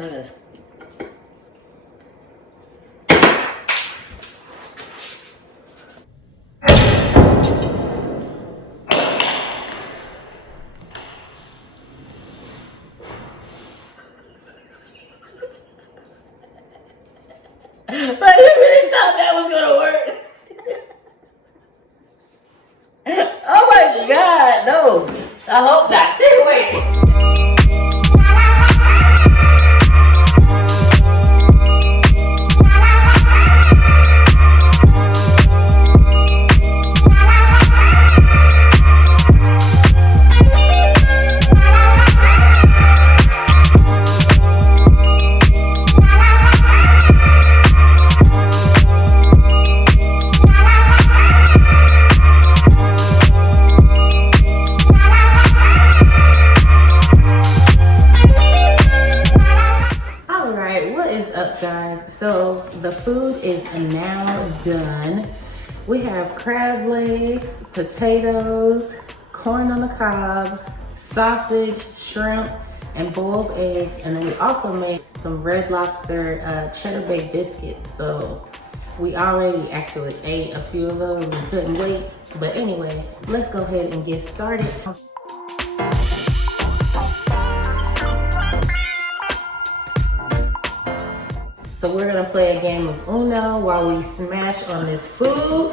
gotta... But you really thought that was gonna work? Oh my God, no. I hope not. Take away. So the food is now done. We have crab legs, potatoes, corn on the cob, sausage, shrimp, and boiled eggs. And then we also made some Red Lobster cheddar baked biscuits. So we already actually ate a few of those and couldn't wait. But anyway, let's go ahead and get started. So we're gonna play a game of Uno while we smash on this food.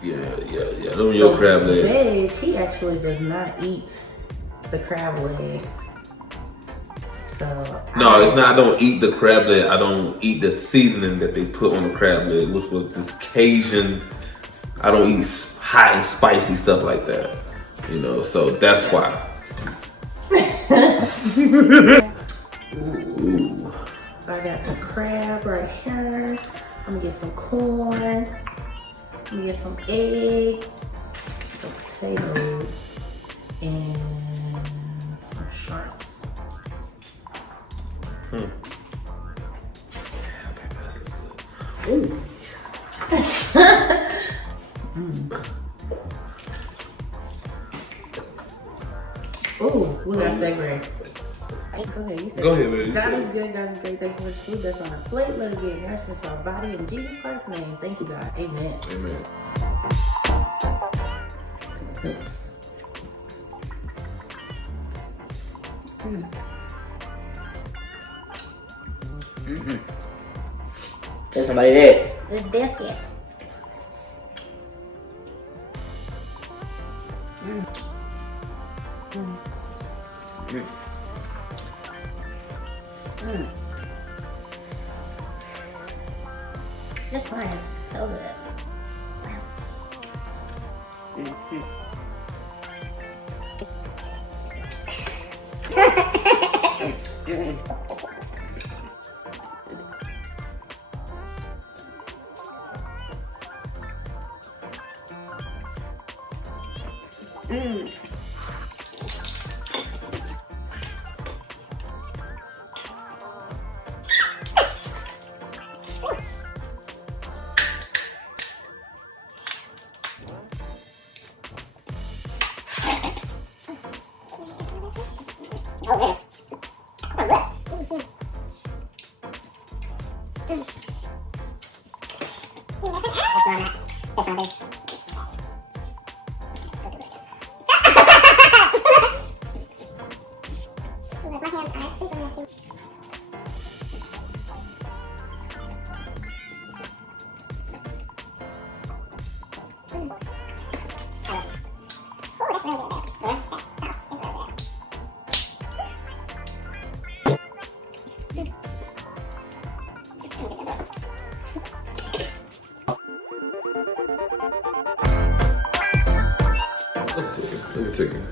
Yeah. Those are your crab legs. Babe, he actually does not eat the crab legs. So no, it's not. I don't eat the crab leg. I don't eat the seasoning that they put on the crab leg, which was this Cajun. I don't eat hot and spicy stuff like that. You know, so that's why. Ooh. So I got some crab right here. I'm gonna get some corn. I'm gonna get some eggs, some potatoes, and some shrimps. Ooh. Ooh, we got segways. Go ahead, you said. Go ahead, baby. God is good, God is great. Thank you for the food that's on our plate. Let it be a nourishment to our body. In Jesus Christ's name, thank you, God. Amen. Amen. Tell somebody that. This biscuit. This wine is so good. Wow. Okay. Look at Chicken.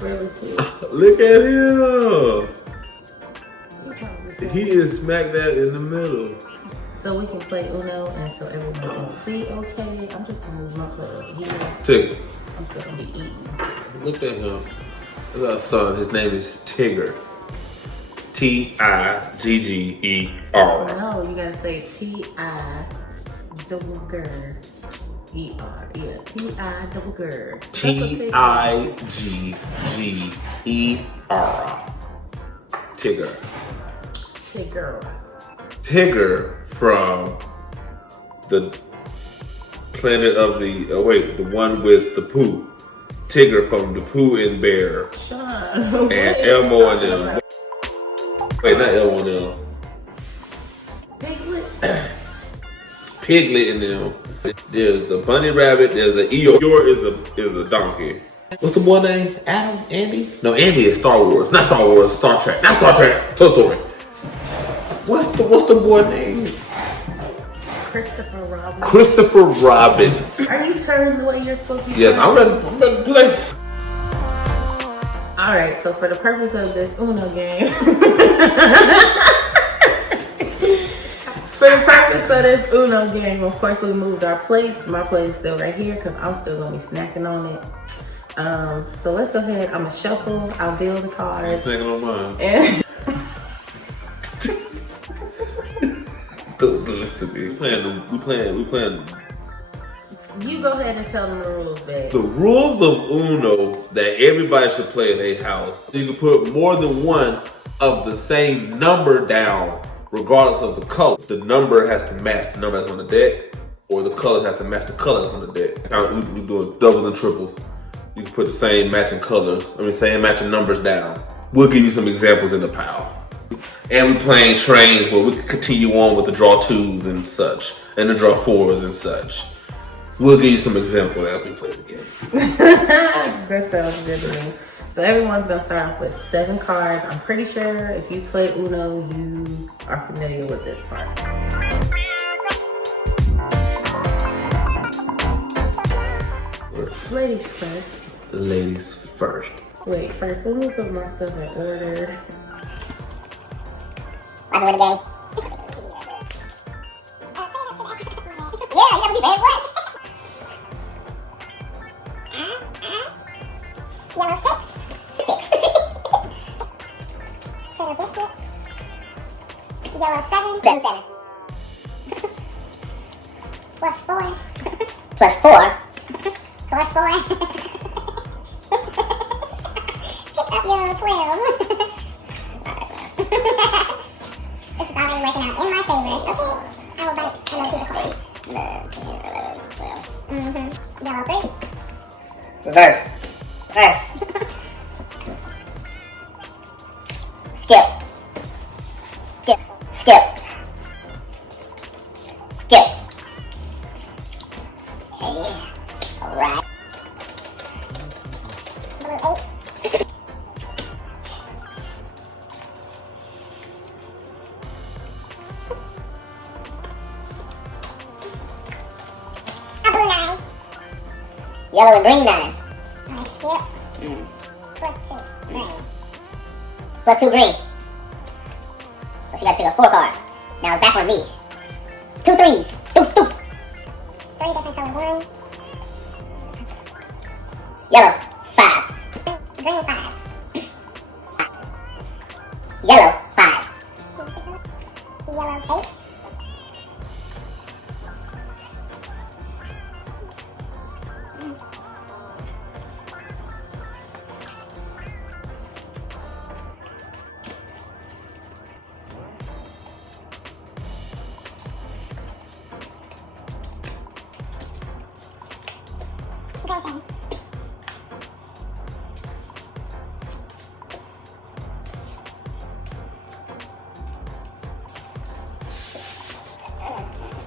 Really too. Look at him. He is smack dab in the middle. So we can play Uno and so everyone can see okay. I'm just gonna move my plate over here. Tigger. I'm still gonna be eating. Look at him. That's our son. His name is Tigger. T-I-G-G-E-R. No, you gotta say T-I-double-ger. E-R, yeah, T-I-double-ger. T-I-G-G-E-R. Tigger. Tigger from the Planet of the, oh wait, the one with the Pooh. Tigger from the Pooh and Bear. Sean. And Elmo and them. Wait, not Elmo and them. Piglet. Piglet and them. There's the bunny rabbit. There's an Eeyore is a donkey. What's the boy name? Adam? Andy? No, Andy is Star Wars. Not Star Wars. Star Trek. Not Star Trek. Toy Story. What's the boy name? Christopher Robin. Christopher Robbins. Are you turning the way you're supposed to be? Yes, I'm ready to play. All right, so for the purpose of this Uno game, for the purpose of this Uno game, of course, we moved our plates. My plate is still right here because I'm still gonna be snacking on it. So let's go ahead. I'm gonna shuffle. I'll deal the cards. I'm snacking on mine. And We playing. you go ahead and tell them the rules, babe. The rules of Uno that everybody should play in their house. You can put more than one of the same number down, regardless of the color. The number has to match the number that's on the deck, or the colors have to match the colors on the deck. We're doing doubles and triples. You can put the same matching colors, same matching numbers down. We'll give you some examples in the pile. And we're playing trains where we can continue on with the draw twos and such, and the draw fours and such. We'll give you some examples as we play the game. That sounds good to me. So everyone's gonna start off with 7 cards. I'm pretty sure if you play Uno, you are familiar with this part. Ladies first. Ladies first. Wait, first let me put my stuff in order. I can win the game. Yeah, you gotta be bad. What? Yellow 6. Cheddar biscuit. Yellow 7. 7. Plus 4. Plus 4. Plus 4. Pick up yellow 12. This is already working out in my favor. Okay. I will bite another piece of card. 12. Yellow 3. Reverse. Skip. Hey. Alright. Blue 8. A blue 9. Yellow and green 9. Alright, skip. Plus 2 green. Plus 2 green. So she got to pick up 4 cards. Now it's back on me. 2 threes. Stoop. 3 different colored ones. Yellow 5. Green 5. Yellow 5. Yellow 8. Grayson.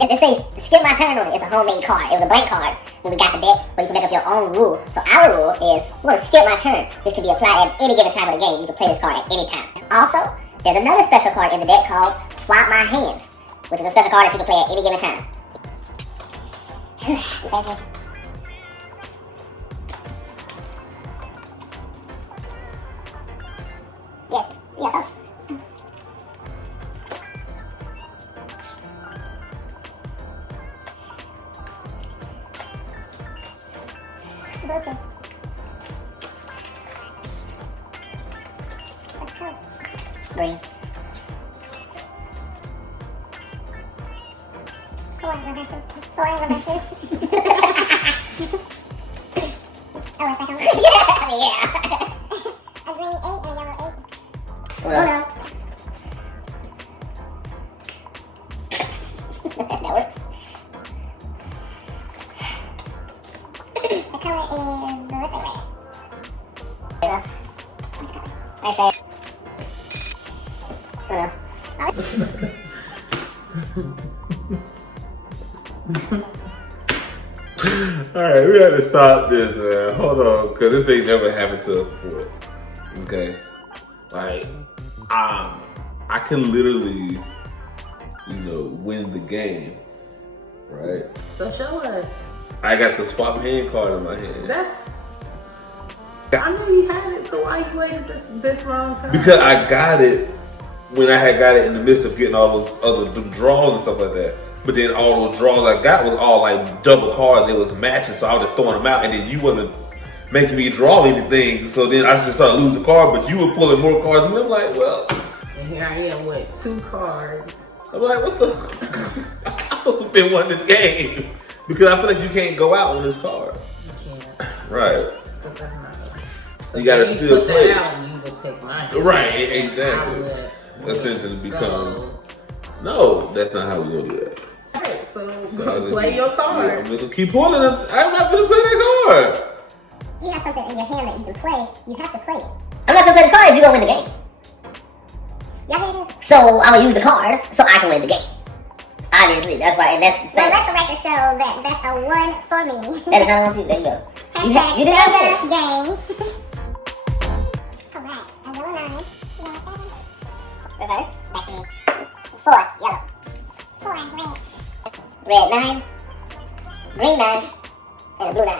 It says skip my turn on it. It's a homemade card. It was a blank card when we got the deck, but you can make up your own rule. So our rule is we're going to skip my turn. This can be applied at any given time of the game. You can play this card at any time. Also, there's another special card in the deck called Swap My Hands, which is a special card that you can play at any given time. Yeah. Blue 2. Let's go. Green. 4 reverses. 4 reverses. Oh, is that how yeah. A green 8 and a yellow 8. Uno. Uno. Alright, we had to stop this, man. Hold on, because this ain't never happened to us before. Okay? Like, I can literally, win the game, right? So show us. I got the swap hand card in my hand. I knew you had it, so why you waited this long time? Because I got it when I had got it in the midst of getting all those other draws and stuff like that. But then all those draws I got was all like double cards. They was matching, so I was just throwing them out. And then you wasn't making me draw anything. So then I just started losing cards. But you were pulling more cards, and I'm like, well. And here I am with 2 cards. I'm like, what the? I'm supposed to have been won this game because I feel like you can't go out on this card. You can't. Right. Because that's not. You gotta still put play. That out and you would take my hand. Right. Exactly. Essentially become. No, that's not how we gonna do that. Alright, so play your card. I'm gonna keep pulling it. I'm not gonna play that card. You have something in your hand that you can play. You have to play it. I'm not gonna play this card if you don't win the game. Yeah, it is. So I'm gonna use the card so I can win the game. Obviously, that's why. And that's the same. Well, let the record show that that's a 1 for me. That is not a 1 for you. There you go. You did that game. All right, a yellow 9. Reverse. Back to me. 4 yellow. 4 red. Red 9. Green 9. And a blue 9.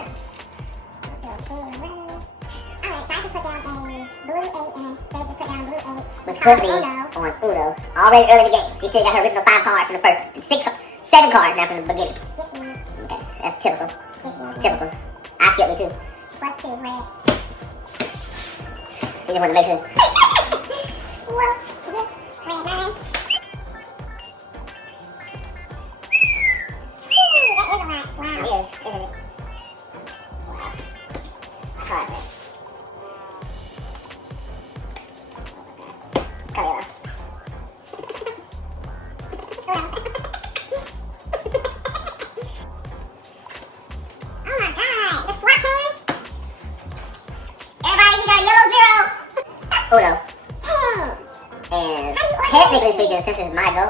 Alright, so I just put down a blue 8 and they just put down a blue 8. Which put me on Uno. Already early in the game. She still got her original 5 cards from the first 7 cards now from the beginning. Okay, that's typical. Typical. I skipped me too. Plus 2 red. She just wanted to make sure. Well, red 9. That is a lot. Wow. It is, isn't it? Wow. Hard, man. Color. Oh my god, the swap hands? Everybody, you got yellow 0. Uno. And technically speaking, since it's my go,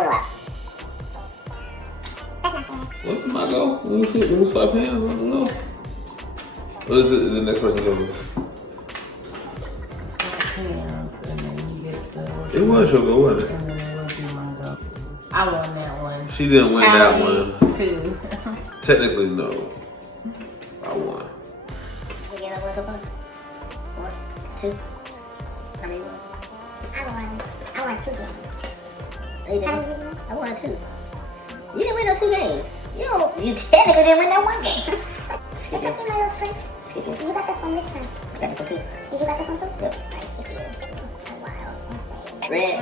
Uno out. That's not fair. What's my go? When we swap hands, I don't know. What is it? The next person go? Hands, and then you get the. It was your go, wasn't it? And then it would be my go. I won that one. She didn't win that one. 2. Technically, no. I won. We get a 1 so far? 1, 2. How many won? I won 2 games. Oh, you did? I won 2. You didn't win no 2 games. You technically didn't win that 1 game. It's okay, my little friend. Excuse me. You got this one this time. I got this one too. Did you got this one too? Yep. Nice, look at you. Oh, wow. Red.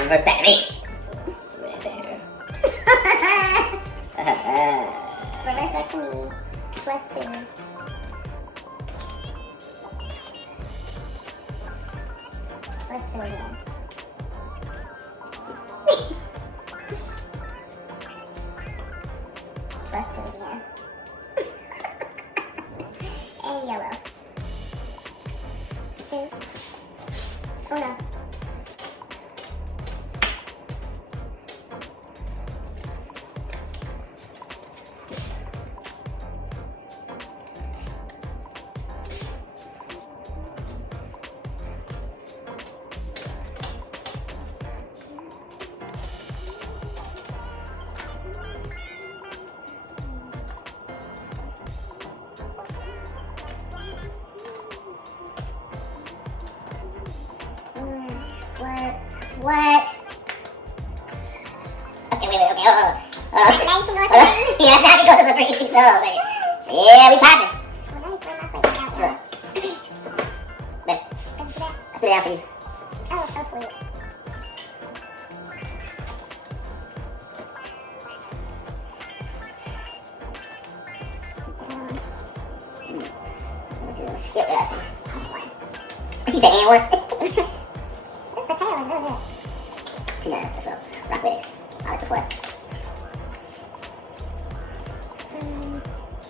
Reverse back to me. Red there. Reverse back to me. Plus 2. Plus 2 again. Plus 2 again. And yellow. 2. Oh no. What? Okay, wait, okay, hold on. Now you can go to the yeah, now you go to the 3. Yeah, we popping. Well, let me throw my plate out. Look. There. I put it out for you. Oh, so sweet. Skip that. He said, and 1. This potato is really good. 2-9, so rock with it. I like to play.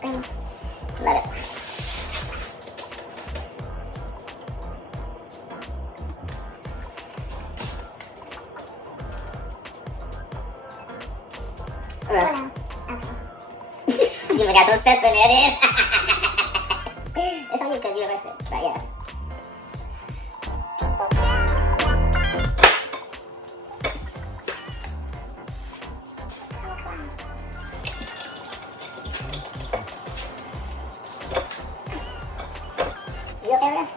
Green. Love it. Okay. You even got some specs in there then. It's only because you reversed it. But yeah. You okay with that?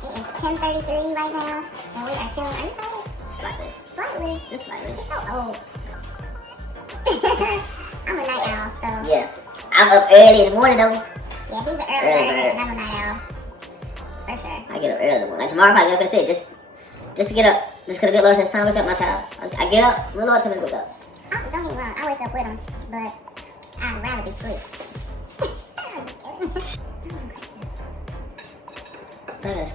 It is 10:33 right now, and we are chilling. Are you tired? Slightly. Slightly? Just slightly. You're so old. I'm a night owl, so. Yeah. I'm up early in the morning, though. Yeah, he's an early bird. I'm a night owl. For sure. I get up early in the morning. Like tomorrow, I'm probably gonna say just to get up. Just gonna get lost this time. Wake up my child. I get up, a little over 10 minutes wake up. Don't get me wrong, I wake up with him, but I'd rather be asleep. Yes.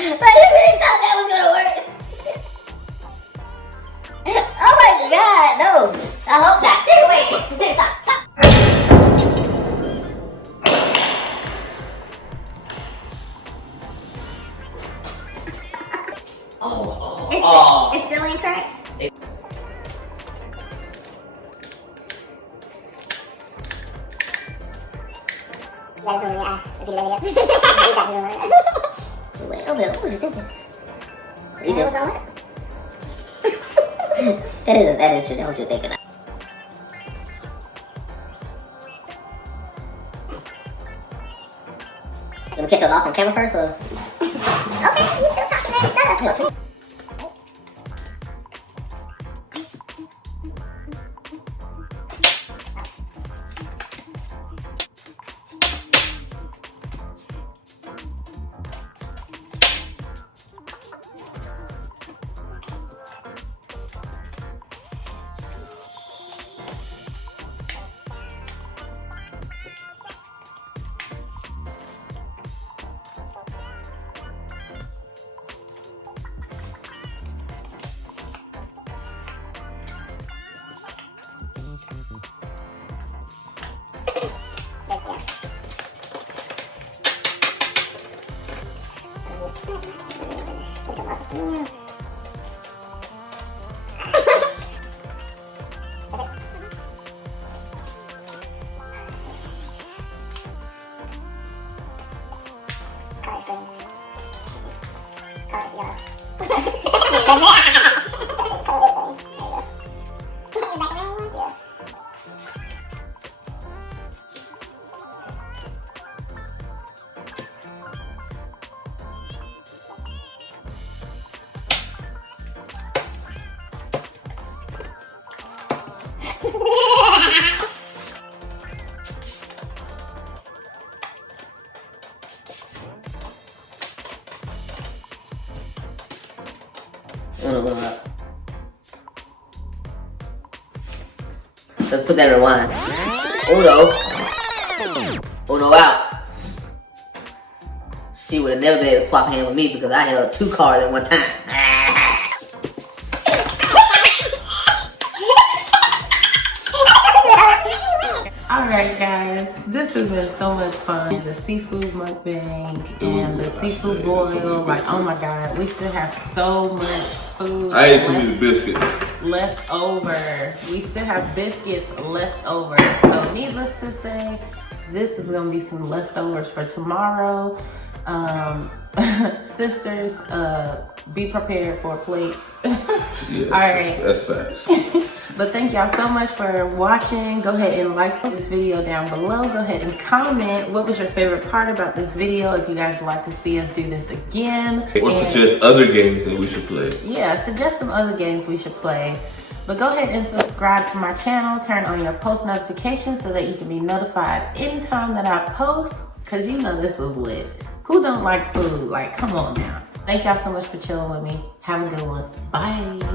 But I really thought that was gonna work. Oh my god, no. I hope not. Wait, stop. It's still incorrect? Wait, what was you thinking? You just saw it? That is true. That's what you're thinking. Let me catch your loss on camera first, or? Okay, you still talking that stuff. Let's put that in rewind. Uno out. She would have never been able to swap hands with me because I held 2 cards at one time. Alright guys, this has been so much fun. The seafood mukbang and the seafood boil. Like, oh my god, we still have so much food. I ate too many biscuits. Left over. We still have biscuits left over. So needless to say, this is gonna be some leftovers for tomorrow. Sisters, be prepared for a plate. Yes, all right, that's facts. But thank y'all so much for watching. Go ahead and like this video down below. Go ahead and comment what was your favorite part about this video. If you guys would like to see us do this again. Or suggest other games that we should play. Yeah, suggest some other games we should play. But go ahead and subscribe to my channel. Turn on your post notifications so that you can be notified anytime that I post. Cause you know this was lit. Who don't like food? Like, come on now. Thank y'all so much for chilling with me. Have a good one. Bye.